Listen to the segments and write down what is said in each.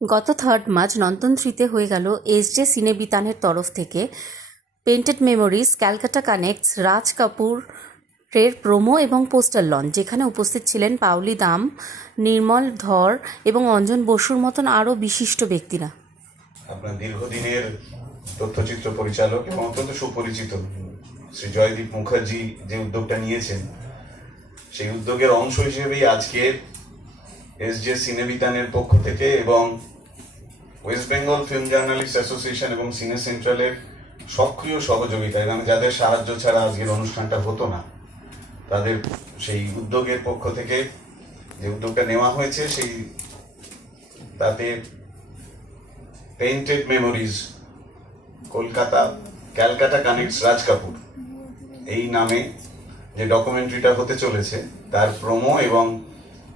গত 3 মার্চ নন্দন 3-তে হয়ে গেল এসজে সিনেবিতানের তরফ থেকে পেইন্টেড মেমোরিজ ক্যালকাটা কানেক্টস রাজ কাপুরের প্রোমো এবং পোস্টার লঞ্চ, যেখানে উপস্থিত ছিলেন পাওলি দাম, নির্মল ধর এবং অঞ্জন বসুর মতন আরও বিশিষ্ট ব্যক্তিরা। আপনার দীর্ঘদিনের তথ্যচিত্র পরিচালক এবং অত্যন্ত সুপরিচিত শ্রী জয়দীপ মুখার্জি যে উদ্যোগটা নিয়েছেন, সেই উদ্যোগের অংশ হিসেবেই আজকে এসজে সিনেবিতানের পক্ষ থেকে এবং West Bengal film journalist association এবং সিনে সেন্ট্রালের সক্রিয় সহযোগিতায়, এবং যাদের সাহায্য ছাড়া আজকের অনুষ্ঠানটা হতো না, তাদের সেই উদ্যোগের পক্ষ থেকে যে উদ্যোগটা নেওয়া হয়েছে, সেই তাতে painted memories Kolkata Calcutta connects Raj Kapoor এই নামে যে ডকুমেন্টারিটা হতে চলেছে, তার প্রোমো এবং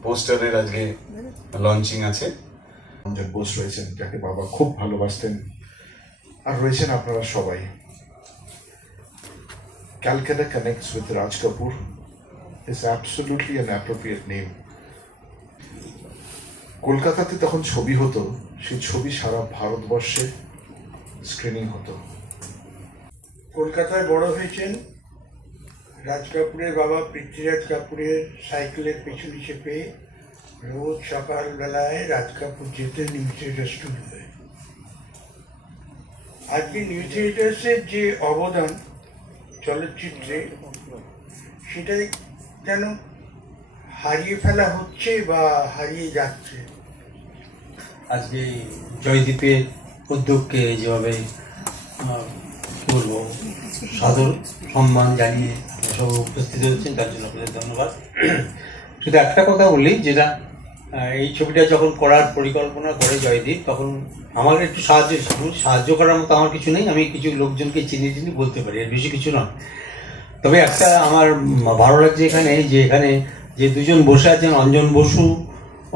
পোস্টারের আজকে লঞ্চিং আছে। অঞ্জন বোস রয়েছেন, যাকে বাবা খুব ভালোবাসতেন, আর রয়েছেন আপনারা সবাই। Calcutta connects with Raj Kapoor is absolutely an appropriate name. কলকাতাতে তখন ছবি হতো, সেই ছবি সারা ভারতবর্ষে স্ক্রিনিং হতো। কলকাতায় বড় হয়েছেন। রাজ কাপুরের বাবা পৃথ্বীরাজ কাপুরের সাইকেলের পেছনে চেপে রোজ সকালবেলায় রাজ কাপুর যেতেন নিউ থিয়েটার স্টুডিওতে। আজকে নিউ থিয়েটার্সের যে অবদান চলচ্চিত্রে, সেটা যেন হারিয়ে ফেলা হচ্ছে বা হারিয়ে যাচ্ছে। আজকে জয়দীপের উদ্যোগকে যেভাবে বলবো সাদর সম্মান জানিয়ে সব উপস্থিত হচ্ছেন, তার জন্য আপনাদের ধন্যবাদ। শুধু একটা কথা বলি, যেটা এই ছবিটা যখন করার পরিকল্পনা করে জয়দীপ, তখন আমার একটু সাহায্য করার মতো আমার কিছু নেই। আমি কিছু লোকজনকে চিনি বলতে পারি, এর বেশি কিছু নয়। তবে একটা আমার ভালো লাগছে এখানে যে দুজন বসে আছেন, অঞ্জন বসু,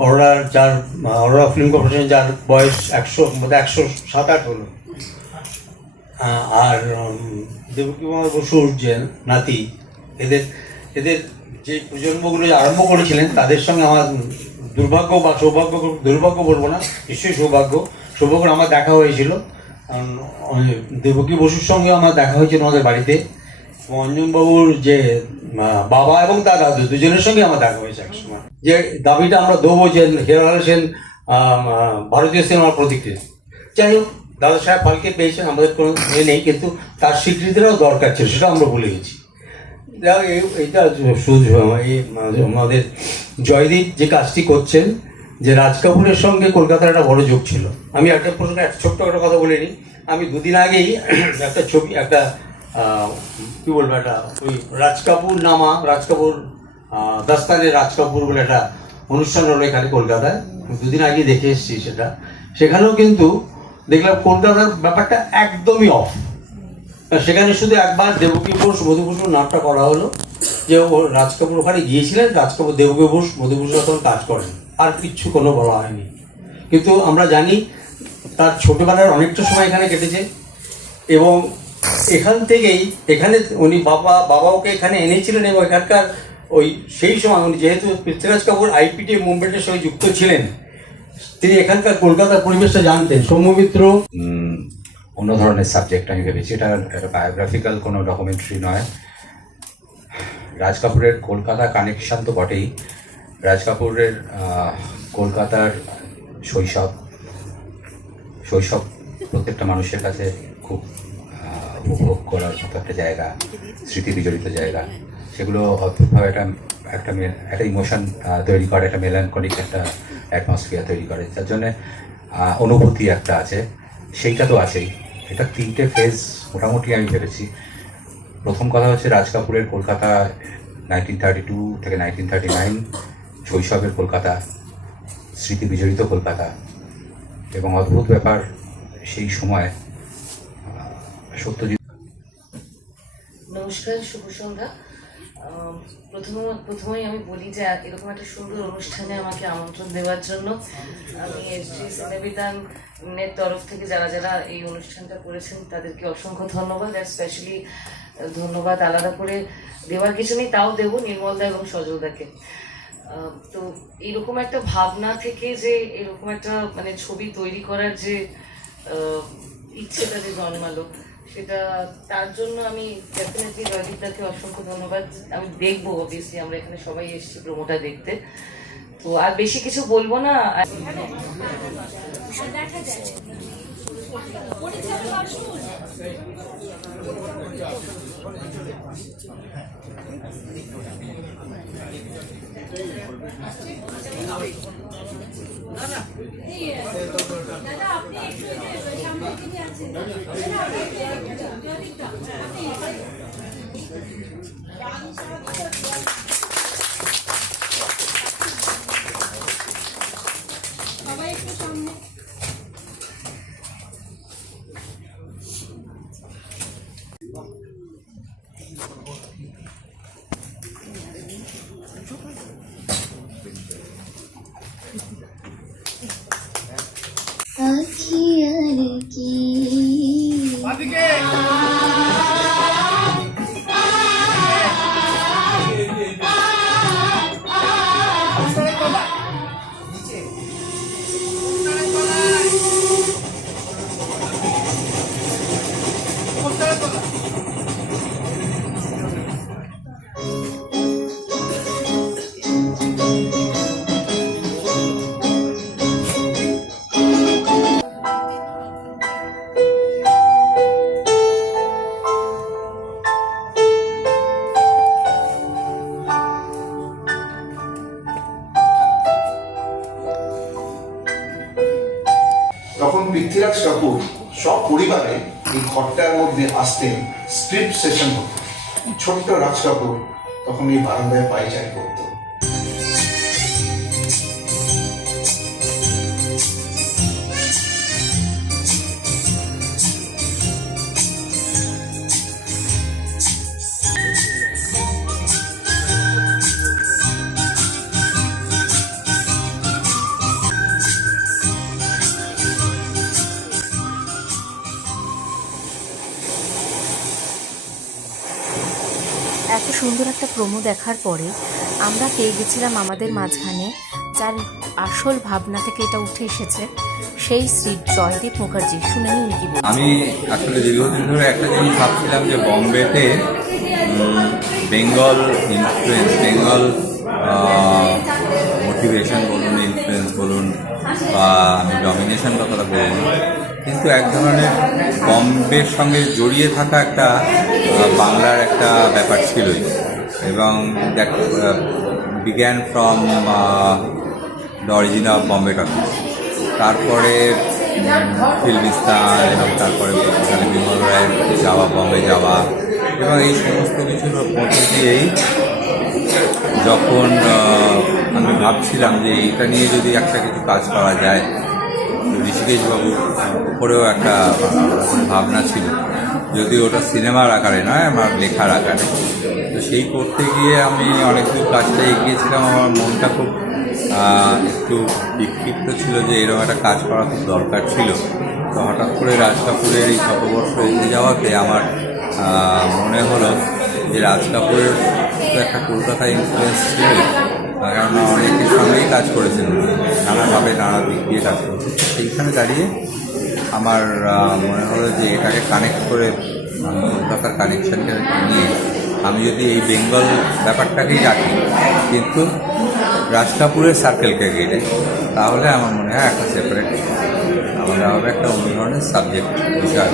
অরোরা ফিল্ম কর্পোরেশন, যার বয়স 107-8 হলো, আর দেবকী কুমার বসুর যে নাতি, এদের যে প্রজন্মগুলো আরম্ভ করেছিলেন, তাদের সঙ্গে আমার দুর্ভাগ্য বলবো না, নিশ্চয়ই সৌভাগ্য আমার দেখা হয়েছিল। দেবকী বসুর সঙ্গে আমার দেখা হয়েছিল আমাদের বাড়িতে। অঞ্জনবাবুর যে বাবা এবং তার দাদু, দুজনের সঙ্গে আমার দেখা হয়েছে একসময়। যে দাবিটা আমরা দেবো যে হেরালাল সেন ভারতীয় সিনেমার প্রতিক্রিয়া, যাই হোক, দাদা সাহেব ফালকে পেয়েছেন, আমাদের কোনো নেই, কিন্তু তার স্বীকৃতিটাও দরকার ছিল, সেটা আমরা ভুলে গেছি। এইটা আমাদের জয়দীপ যে কাজটি করছেন, যে রাজ কাপুরের সঙ্গে কলকাতার একটা বড় যোগ ছিল। আমি একটা প্রসঙ্গে ছোট্ট একটা কথা বলে নিই। আমি দুদিন আগেই একটা ছবি, কি বলবো, একটা ওই রাজ কাপুর দাস্তানে রাজ কাপুর বলে একটা অনুষ্ঠান হলো এখানে কলকাতায়, দুদিন আগে দেখে এসেছি। সেখানেও কিন্তু দেখলাম কলকাতার ব্যাপারটা একদমই অফ। সেখানে শুধু একবার দেবকী বোস মধুভূষণ নাটটা করা হলো, যে ও রাজ কাপুর ওখানে গিয়েছিলেন, রাজ কাপুর দেবকী বোস মধুভূষণ তখন কাজ করেন, আর কিচ্ছু কোনো বলা হয়নি। কিন্তু আমরা জানি তার ছোটবেলার অনেকটা সময় এখানে কেটেছে, এবং এখানে উনি বাবা ওকে এখানে এনেছিলেন, এবং এখানকার সেই সময় উনি যেহেতু পৃথ্বীরাজ কাপুর আইপিটি মুভমেন্টের সঙ্গে যুক্ত ছিলেন, তিনি এখানকার কলকাতার পরিবেশটা জানতেন। সৌম্যমিত্র অন্য ধরনের সাবজেক্ট আমি ভেবেছি, এটা একটা বায়োগ্রাফিক্যাল কোনো ডকুমেন্টারি নয়। রাজ কাপুরের কলকাতা কানেকশন তো বটেই, রাজ কাপুরের কলকাতার শৈশব প্রত্যেকটা মানুষের কাছে খুব উপভোগ করার মতো একটা জায়গা, স্মৃতি বিজড়িত জায়গা। সেগুলো অদ্ভুতভাবে একটা ইমোশন তৈরি করে, একটা মেলানকলিক একটা অ্যাটমসফিয়ার তৈরি করে, যার জন্যে অনুভূতি একটা আছে, সেইটা তো আছেই। এটা 3টে ফেজ মোটামুটি আমি ভেবেছি। প্রথম কথা হচ্ছে রাজ কাপুরের কলকাতা 1932 থেকে 1939, শৈশবের কলকাতা, স্মৃতি বিজড়িত কলকাতা, এবং অদ্ভুত ব্যাপার সেই সময় সত্যজিৎ। নমস্কার, শুভ সন্ধ্যা। প্রথমেই আমি বলি যে এরকম একটা সুন্দর অনুষ্ঠানে আমাকে আমন্ত্রণ দেওয়ার জন্য আমি এসজে সিনেবিতানের তরফ থেকে যারা এই অনুষ্ঠানটা করেছেন তাদেরকে অসংখ্য ধন্যবাদ। আর স্পেশালি ধন্যবাদ আলাদা করে দেওয়ার কিছু নেই, তাও দেবো নির্মলদা এবং সজলদাকে। তো এরকম একটা ভাবনা থেকে যে এরকম একটা মানে ছবি তৈরি করার যে ইচ্ছেটা যে জন্মালো, সেটা তার জন্য আমি ডেফিনেটলি জয়দীপদাকে অসংখ্য ধন্যবাদ। আমি দেখবো, অবভিয়াসলি আমরা এখানে সবাই এসেছি প্রোমোটা দেখতে, তো আর বেশি কিছু বলবো না। আখিয়ার কি তখন পৃথ্বীরাজ কাপুর সব পরিবারে এই ঘরটার মধ্যে আসতেন, স্ক্রিপ্ট সেশন হতো। ছোট্ট রাজ কাপুর তখন এই বারান্দায় পায়চারি করতো। এত সুন্দর একটা প্রোমো দেখার পরে আমরা পেয়ে গেছিলাম আমাদের মাঝখানে যার আসল ভাবনা থেকে এটা উঠে এসেছে, সেই শ্রী জয়দীপ মুখার্জি। শুনে নিন কি বলছেন। আমি আসলে দীর্ঘদিন ধরে একটা জিনিস ভাবছিলাম যে বম্বেতে বেঙ্গল ইনফ্লুয়েন্স, বেঙ্গল মোটিভেশন বলুন, ইনফ্লুয়েন্স বলুন, বা আমি ডমিনেশন কথাটা বলুন, কিন্তু এক ধরনের বম্বের সঙ্গে জড়িয়ে থাকা একটা বাংলার একটা ব্যাপার ছিলই। এবং that began from the origin of Bombay talkies, তারপরে ফিল্মিস্তান, এবং তারপরে সেখানে বিমল রায়ের যাওয়া, বম্বে যাওয়া, এবং এই সমস্ত কিছুর মধ্যে দিয়েই যখন আমি ভাবছিলাম যে এটা নিয়ে যদি একটা কিছু কাজ করা যায়, ঋষিকেশবাবুর উপরেও একটা ভাবনা ছিল, যদি ওটা সিনেমার আকারে নয়, আমার লেখার আকারে। তো সেই করতে গিয়ে আমি অনেক দূর কাজটা এগিয়েছিলাম। আমার মনটা খুব একটু বিক্ষিপ্ত ছিল যে এরকম একটা কাজ করা খুব দরকার ছিল। তো হঠাৎ করে রাজ কাপুরের এই শতবর্ষ এগিয়ে যাওয়াতে আমার মনে হলো যে রাজ কাপুরের তো একটা কলকাতা ইনফ্লুয়েন্স ছিল, কারণ অনেকের সঙ্গেই কাজ করেছেন, নানাভাবে নানা দিক দিয়ে কাজ করেছেন। সেইখানে দাঁড়িয়ে আমার মনে হলো যে এটাকে কানেক্ট করে, কলকাতার কানেকশানকে নিয়ে আমি যদি এই বেঙ্গল ব্যাপারটাকেই রাখি, কিন্তু রাজ কাপুরের সার্কেলকে ঘিরে, তাহলে আমার মনে হয় একটা সেপারেট আমাদের হবে একটা অন্য ধরনের সাবজেক্ট বিষয়।